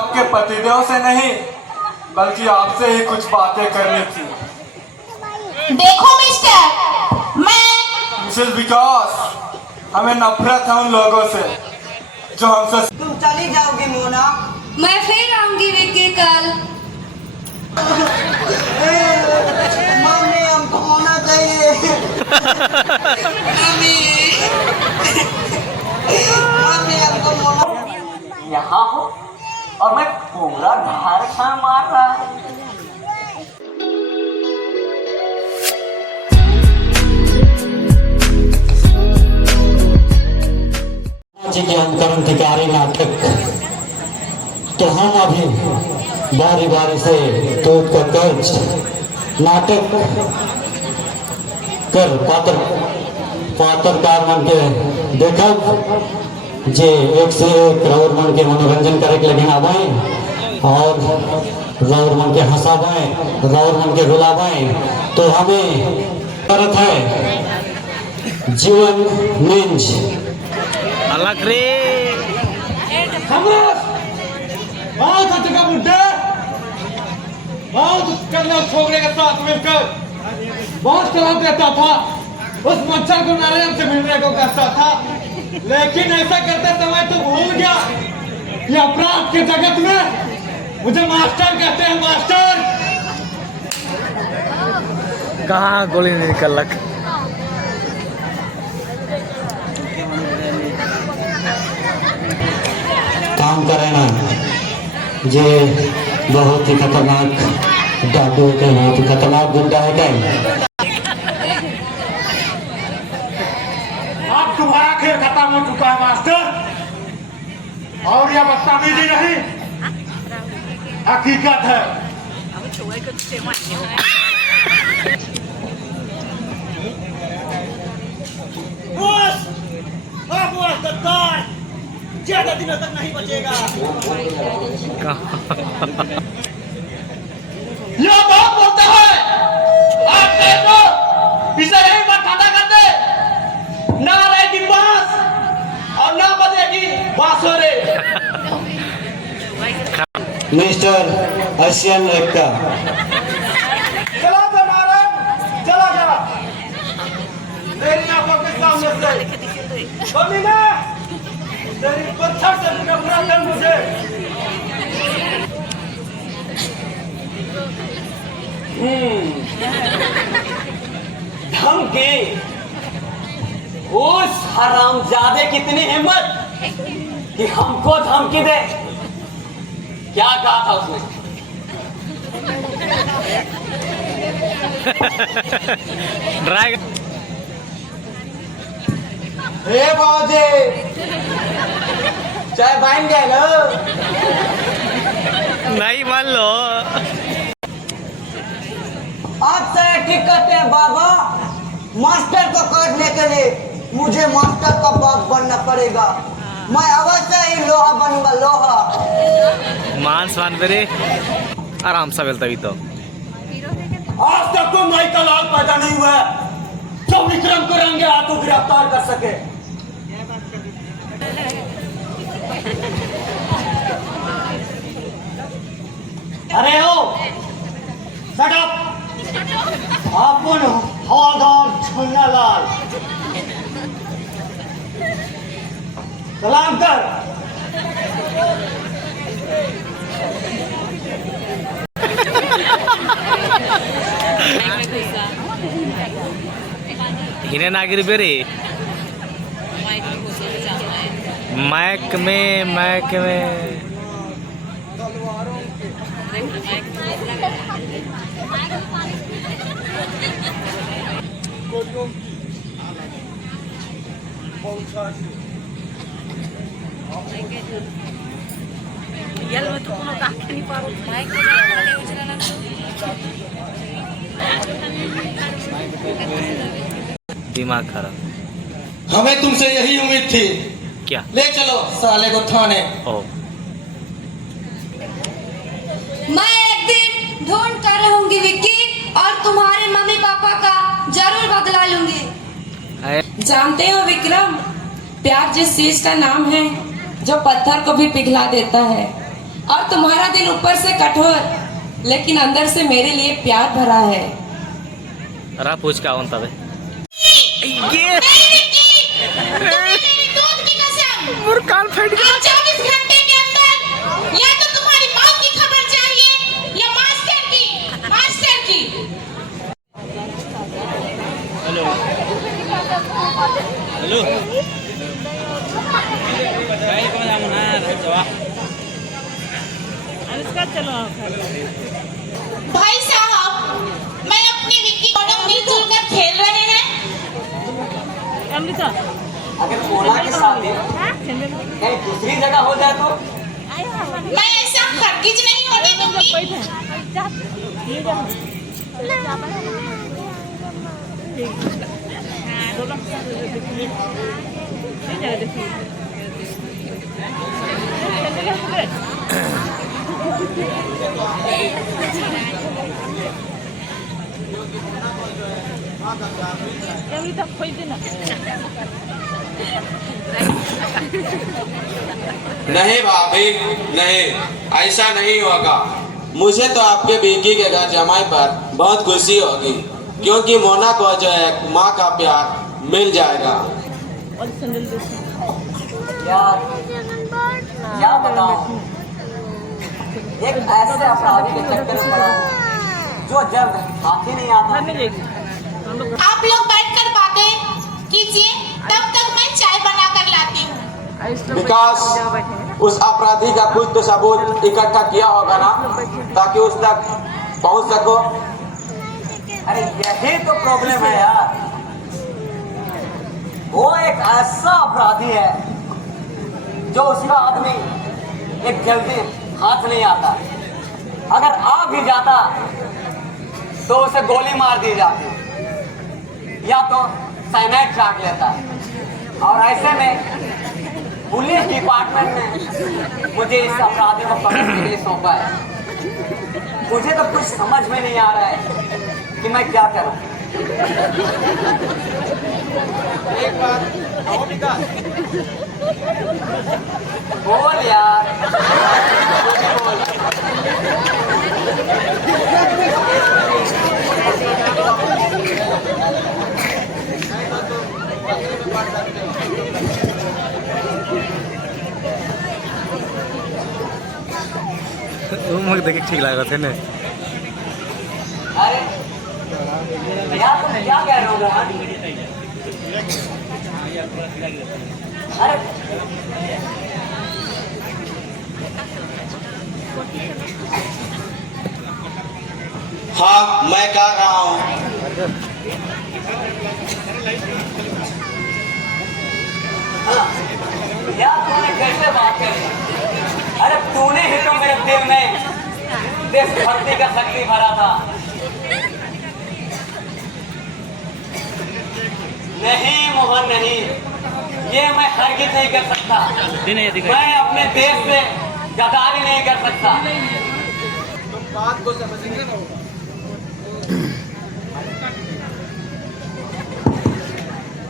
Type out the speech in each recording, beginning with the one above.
आपके पतिदेव से नहीं बल्कि आपसे ही कुछ बातें करनी थी। देखो मिस्टर, मैं मिसेस विकास, हमें नफरत है उन लोगों से जो हमसे। तुम चली जाओगी मोना? मैं फिर आऊंगी विक्की कल। मम्मी हमको मोना चाहिए। मम्मी हमको मोना। यहाँ हो और मैं पूरा घर खा मार रहा है। जी के अंतरंधिकारी नाटक तो हम अभी बारी बारी से दूध का कर्ज नाटक कर पात्रकार मन के देखब जे एक से एक रौर मन के मनोरंजन करे के लगे आवे और रौर मन के हंसावे, रौर मन के रुलावे। तो हमें करत है जीवन निंज अलग रे बहुत अच्छा बुड्ढे, बहुत करना छोकरे के साथ मिलकर बहुत कलाम रहता था। उस मच्छर को नारायण से मिलने को कहता था, लेकिन ऐसा करते समय तो भूल गया कि अपराध के जगत में मुझे मास्टर कहते हैं। मास्टर कहाँ गोली निकल लग। काम करे ना ये बहुत ही खतरनाक डाकू के, बहुत ही खतरनाक गुंडा है क्या? अब तुम्हारा खेल खत्म हो चुका है मास्टर, और यह बदतमीजी नहीं हकीकत है। ज्यादा दिनों तक नहीं बचेगा। यह बहुत बोलता है, आप देखो इसे यही मत ठाटा कर दे, ना रहेगी बांस और ना बजेगी बांसुरी। मिस्टर एशियन एक्का चला जा नारायण, चला जा मेरी आंखों के सामने से। कभी ना तेरी पत्थर से नफरत है मुझे। धमकी? उस हरामजादे की इतनी हिम्मत कि हमको धमकी दे। क्या कहा था उसने? ड्रैगन हे बाजे, चाय बाइन गए ना? नहीं मान लो। आज से ठीक करते हैं बाबा। मास्टर को काटने के लिए मुझे मास्टर का बाप बनना पड़ेगा। मैं अवश्य ही लोहा बनूंगा, लोहा। मांस मान बेरे आराम से मिलता भी तो। आज तक तो नई का लाल पैदा नहीं हुआ जो विक्रम को रंगे हाथों गिरफ्तार कर सके। अरे हो शट अप। अपन हवादार झुन्नालाल सलाम कर। हिने नागिर बेरे मैक में दिमाग खराब। हमें तुमसे यही उम्मीद थी। क्या? ले चलो साले को थाने। ओ मैं एक दिन ढूंढ कर रहूंगी विक्की, और तुम्हारे मम्मी पापा का जरूर बदला लूंगी। जानते हो विक्रम, प्यार जिस चीज का नाम है जो पत्थर को भी पिघला देता है, और तुम्हारा दिल ऊपर से कठोर लेकिन अंदर से मेरे लिए प्यार भरा है। रा पूछ क्या होता है मुर्कान फट गया। 24 घंटे के अंदर या तो तुम्हारी मौत की खबर चाहिए या मास्टर की। भाई साहब, मैं अपनी विक्की दोनों मिलजुल कर खेल रहे हैं। अगर मोना की शादी कहीं दूसरी जगह हो जाए तो मैं ऐसा हरगिज नहीं होने दूंगी। नहीं भाभी, नहीं, ऐसा नहीं होगा। मुझे तो आपके बेटी के घर जमाई पर बहुत खुशी होगी, क्योंकि मोना को जो है माँ का प्यार मिल जाएगा। यार क्या बताऊं, एक ऐसे अपराधी के चक्कर में पड़ा हूं जो जब हाथ ही नहीं आता। आप लोग बैठकर बातें कीजिए, तब तक मैं चाय बना कर लाती हूँ। विकास, उस अपराधी का कुछ तो सबूत इकट्ठा किया होगा ना, ताकि उस तक पहुंच सको। अरे यही तो प्रॉब्लम है यार, वो एक ऐसा अपराधी है जो उसका आदमी एक जल्दी हाथ नहीं आता। अगर आ भी जाता तो उसे गोली मार दी जाती या तो साइनाइड चाट लेता। और ऐसे में पुलिस डिपार्टमेंट ने मुझे इस अपराधी को पकड़ने के लिए सौंपा है। मुझे तो कुछ समझ में नहीं आ रहा है कि मैं क्या करूं। एक बात आओ विकास, बोल यार, बोल। मुझे देखे ठीक लगा थे ने। अरे यार तुम क्या कह रहे हो रोहन? अरे हाँ, मैं कर रहा हूँ। यार तूने कैसे बात करी? अरे तूने ही तो मेरे दिल में देशभक्ति का शक्ति भरा था। नहीं मोहन नहीं, ये मैं हरगिज नहीं कर सकता। मैं अपने देश से गद्दारी नहीं कर सकता। तुम बात को समझेंगे ना।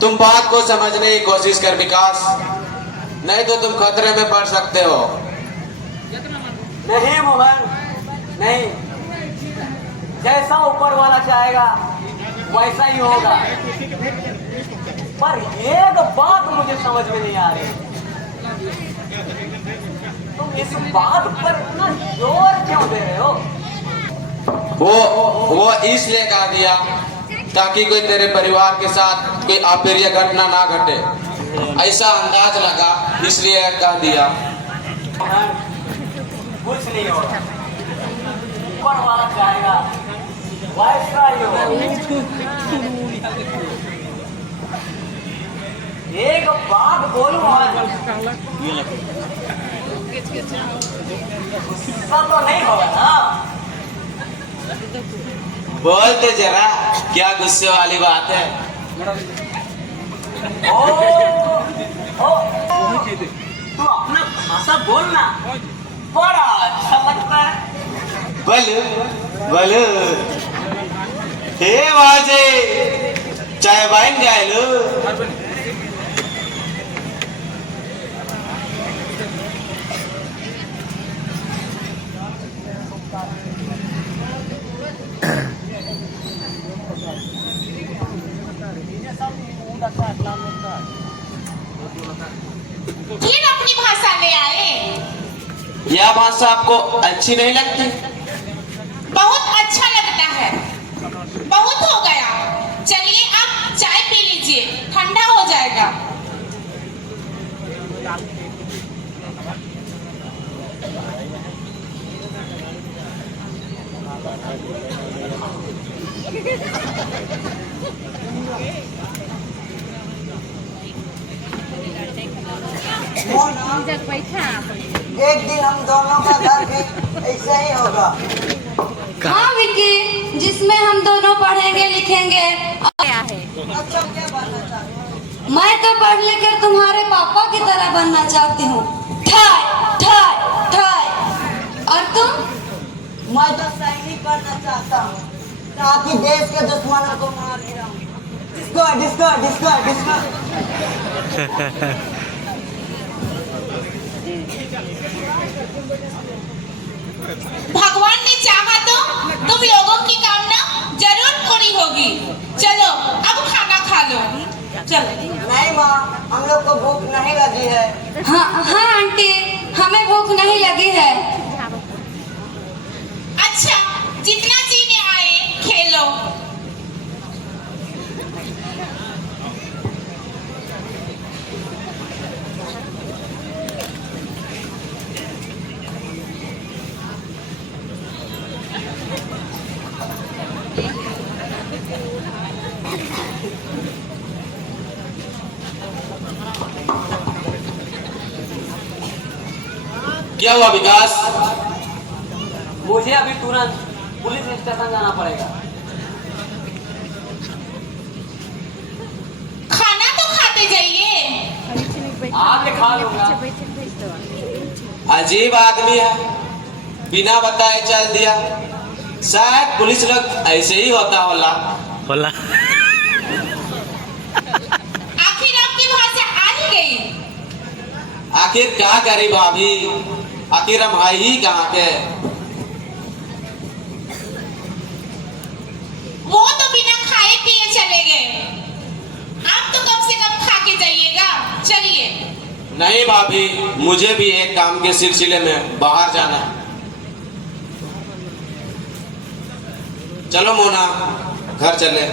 तुम बात को समझने की कोशिश कर विकास, नहीं तो तुम खतरे में पड़ सकते हो। नहीं मोहन नहीं, जैसा ऊपर वाला चाहेगा वैसा ही होगा। पर एक बात मुझे समझ में नहीं आ रही, तुम इस बात पर इतना जोर क्यों दे रहे हो? वो इसलिए कह दिया ताकि कोई तेरे परिवार के साथ कोई अप्रिय घटना ना घटे, ऐसा अंदाज लगा, इसलिए कह दिया। कुछ नहीं होगा, ऊपर वाला चाहेगा वैसा ही होगा। एक बात बोलूं आज, गुस्सा तो नहीं होगा ना? बोलते जरा, क्या गुस्से वाली बात है? तू अपना भाषा बोलना, बड़ा अच्छा लगता है। बोलो बोलो, हे बाजे, चाय बन जाए लो। यह भाषा आपको अच्छी नहीं लगती? बहुत अच्छा लगता है। बहुत हो गया, चलिए आप चाय पी लीजिए, ठंडा हो जाएगा। एक दिन हम दोनों का घर भी ऐसा ही होगा। हाँ विक्की, जिसमें हम दोनों पढ़ेंगे लिखेंगे। अच्छा क्या बनना चाहते हो? मैं तो पढ़ लिख कर तुम्हारे पापा की तरह बनना चाहती हूँ। ठाय ठाय ठाय। और तुम? मैं तो सैनिक बनना चाहता हूँ, ताकि देश के दुश्मनों को मार गिराऊं। Disco disco disco disco. भगवान ने चाहा तो तुम लोगों की कामना जरूर पूरी होगी। चलो अब खाना खा लो। चलो। नहीं माँ, हम लोग को भूख नहीं लगी है। हाँ हाँ आंटी, हमें भूख नहीं लगी है। अच्छा, जितना जीने आए खेलो। क्या हुआ विकास? मुझे अभी तुरंत पुलिस स्टेशन जाना पड़ेगा। खाना तो खाते जाइए। आके खा लूंगा। अजीब आदमी है, बिना बताए चल दिया। शायद पुलिस लोग ऐसे ही होता होला। बोला आखिर आपकी भाषा आ ही गई। आखिर क्या करी भाभी, आखिर हम है ही कहाँ के? वो तो बिना खाए पिए चले गए, आप तो कम से कम खा के जाइएगा। चलिए। नहीं भाभी, मुझे भी एक काम के सिलसिले में बाहर जाना है। चलो मोना, घर चले।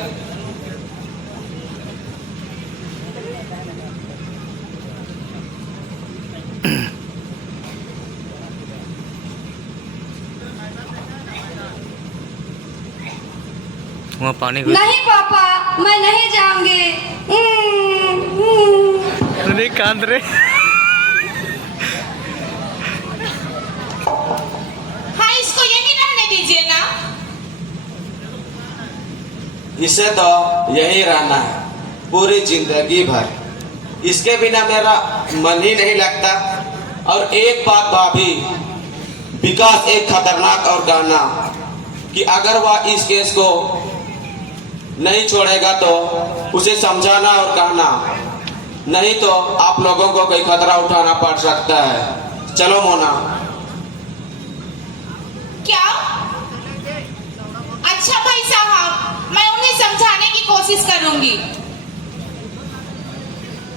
वहाँ पानी नहीं पापा, मैं नहीं जाऊंगी। नहीं कांद रहे। हाँ, इसको यही रहने दीजिए ना। इसे तो यही रहना है पूरी जिंदगी भर। इसके बिना मेरा मन ही नहीं लगता। और एक बात भाभी, विकास एक खतरनाक और गाना कि अगर वह इस केस को नहीं छोड़ेगा तो उसे समझाना और कहना, नहीं तो आप लोगों को कोई खतरा उठाना पड़ सकता है। चलो मोना। क्या? अच्छा भाई साहब, मैं उन्हें समझाने की कोशिश करूंगी।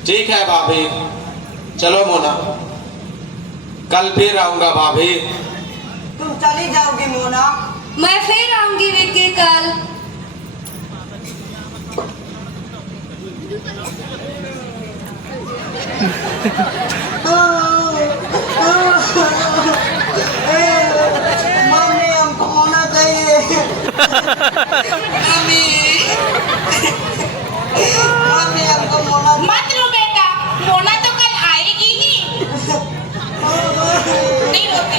ठीक है भाभी, चलो मोना, कल फिर आऊंगा भाभी। तुम चली जाओगी मोना? मैं फिर आऊंगी विक्की कल। मम्मी, हमको मोना चाहिए। मम्मी, मम्मी हमको मोना। मत रो बेटा, मोना तो कल आएगी ही। नहीं रोते।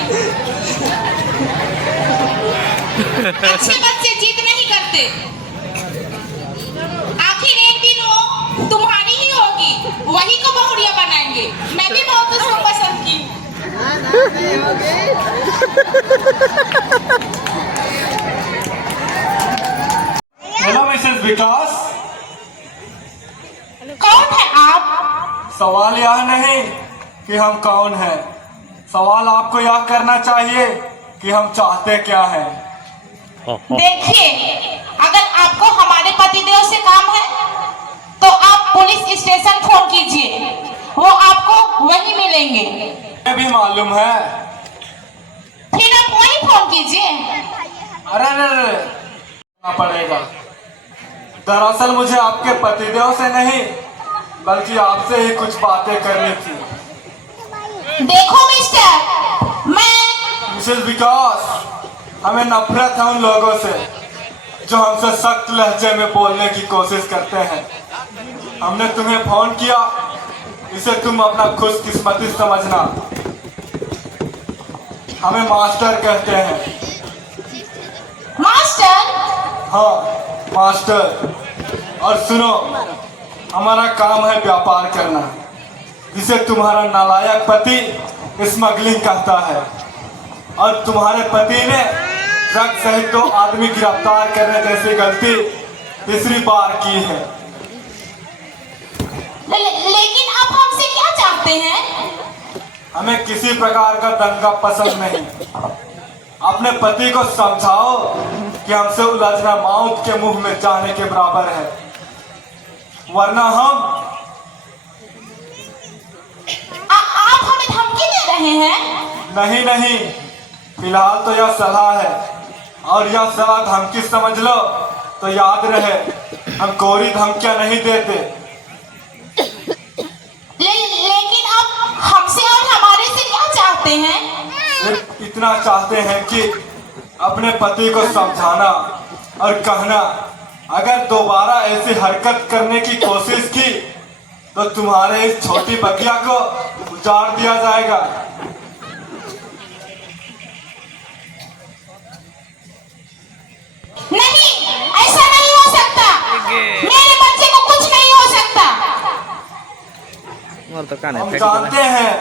अच्छे बच्चे जिद नहीं करते। आखिर एक दिन वो तुम्हारी ही होगी, वही को बहुरिया बनाएंगे। मैं भी बहुत उसको पसंद की। हेलो मिसेस विकास। कौन है आप? सवाल यह नहीं कि हम कौन हैं, सवाल आपको यह करना चाहिए कि हम चाहते क्या हैं। देखिए, अगर आपको हमारे पतिदेव से काम है तो आप पुलिस स्टेशन फोन कीजिए, वो आपको वहीं मिलेंगे। मुझे भी मालूम है कीजिए। अरे करना पड़ेगा। दरअसल मुझे आपके पतिदेव से नहीं बल्कि आपसे ही कुछ बातें करनी थी। देखो मिस्टर, मैं मिसेस विकास, हमें नफरत है उन लोगों से जो हमसे सख्त लहजे में बोलने की कोशिश करते हैं। हमने तुम्हें फोन किया, इसे तुम अपना खुशकिस्मती समझना। हमें मास्टर कहते हैं। मास्टर? हाँ मास्टर। और सुनो, हमारा काम है व्यापार करना, जिसे तुम्हारा नालायक पति स्मगलिंग कहता है। और तुम्हारे पति ने ट्रक सहित 2 आदमी गिरफ्तार करने जैसी गलती तीसरी बार की है। लेकिन आप हमसे क्या चाहते हैं? हमें किसी प्रकार का दंगा पसंद नहीं। अपने पति को समझाओ कि हमसे उलझना मौत के मुंह में जाने के बराबर है, वरना हम आप हमें धमकी दे रहे हैं? नहीं, फिलहाल तो यह सलाह है, और यह सलाह धमकी समझ लो तो याद रहे, हम कोरी धमकियां नहीं देते। लेकिन आप हमसे और हमारे से क्या चाहते हैं? सिर्फ इतना चाहते हैं कि अपने पति को समझाना और कहना, अगर दोबारा ऐसी हरकत करने की कोशिश की तो तुम्हारे इस छोटी बगिया को उजाड़ दिया जाएगा। नहीं, ऐसा नहीं हो सकता। मेरे बच्चे को कुछ नहीं हो सकता। और तो कान है, हम फेंक जानते हैं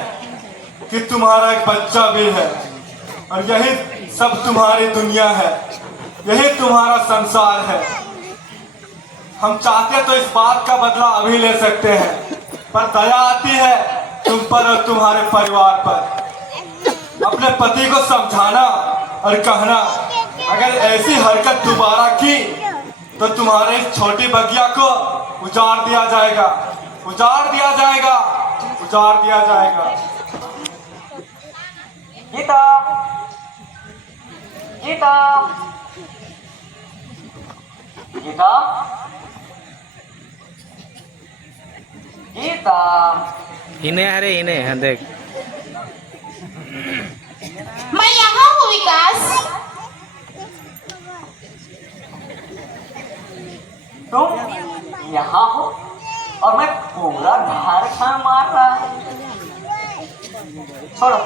कि तुम्हारा एक बच्चा भी है, और यही सब तुम्हारी दुनिया है, यही तुम्हारा संसार है। हम चाहते तो इस बात का बदला अभी ले सकते हैं, पर दया आती है तुम पर और तुम्हारे परिवार पर। अपने पति को समझाना और कहना, अगर ऐसी हरकत दोबारा की तो तुम्हारे इस छोटी बगिया को उजाड़ दिया जाएगा, उजाड़ दिया जाएगा, उजाड़ दिया जाएगा। गीता, गीता, गीता, गीता। इन्हें, अरे इन्हें हैं, देख। मैं यहाँ हूँ विकास। तुम यहाँ हो और मैं पूरा घर खाना मार रहा है। छोड़ो।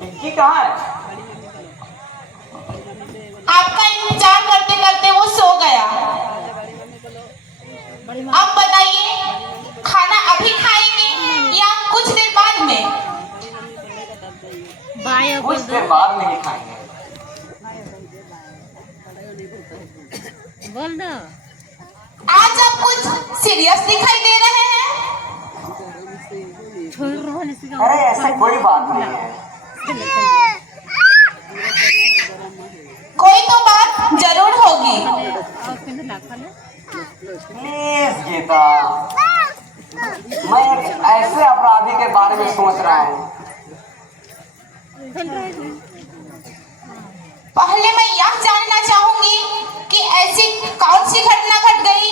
पिंकी कहाँ है? आपका इंतजार करते करते वो सो गया। अब बताइए, खाना अभी खाएंगे या कुछ देर बाद में? कुछ देर बाद में ही खाएंगे। बोल दो। आज आप कुछ सीरियस दिखाई दे रहे हैं। अरे ऐसा कोई बात नहीं है। कोई तो बात जरूर होगी। प्लीज गीता, मैं एक ऐसे अपराधी के बारे में सोच रहा हूँ। पहले मैं यह जानना चाहूंगी कि ऐसी कौन सी घटना घट गई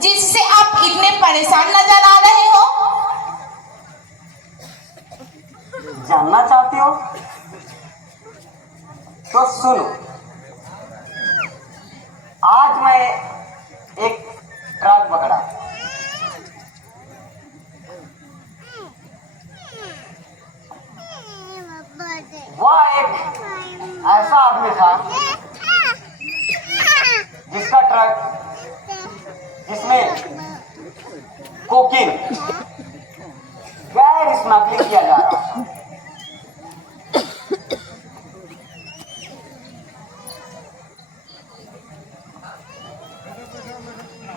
जिससे आप इतने परेशान नजर आ रहे हो? जानना चाहती हो तो सुनो। आज मैं एक ट्रक पकड़ा। वह एक ऐसा आदमी था जिसका ट्रक, जिसमें कोकीन गैर स्मगलिंग किया जा रहा था।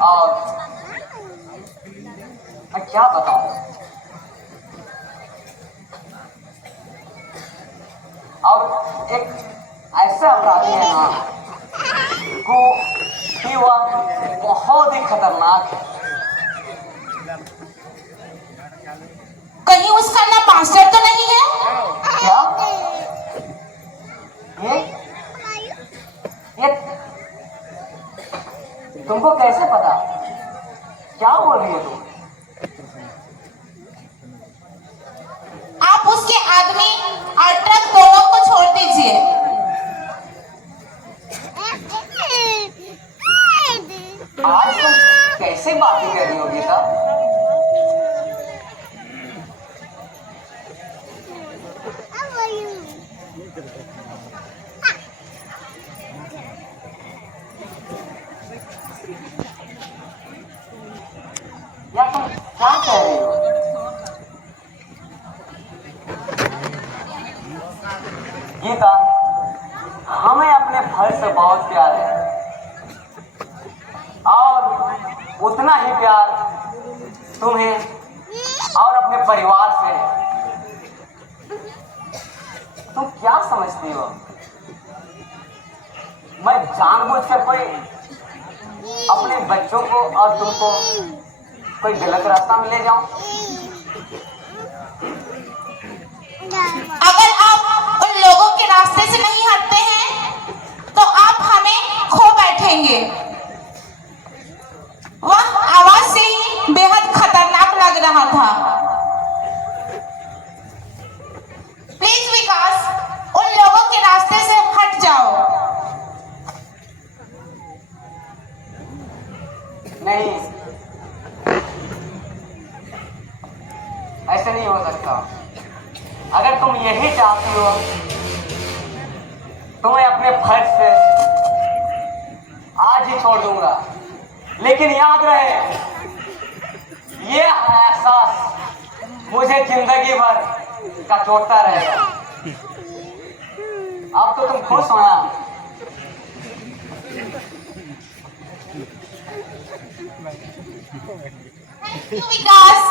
और मैं क्या बताऊं, और एक ऐसा अपराधी है ना कि वह बहुत ही खतरनाक है। कहीं उसका नाम मास्टर तो नहीं है? गीता, हमें अपने फर्ज से बहुत प्यार है और उतना ही प्यार तुम्हें और अपने परिवार से है। तुम क्या समझती हो? मैं जानबूझकर कोई अपने बच्चों को और तुमको कोई गलत रास्ता में ले जाऊं? अगर आप उन लोगों के रास्ते से नहीं हटते हैं तो आप हमें खो बैठेंगे। वह आवाज से ही बेहद खतरनाक लग रहा था। प्लीज विकास, उन लोगों के रास्ते से हट जाओ। नहीं, ऐसा नहीं हो सकता। अगर तुम यही चाहती हो तुम्हें अपने फर्ज से आज ही छोड़ दूंगा, लेकिन याद रहे ये एहसास मुझे जिंदगी भर का चोटता रहेगा। अब तो तुम खुश हो ना? विकास,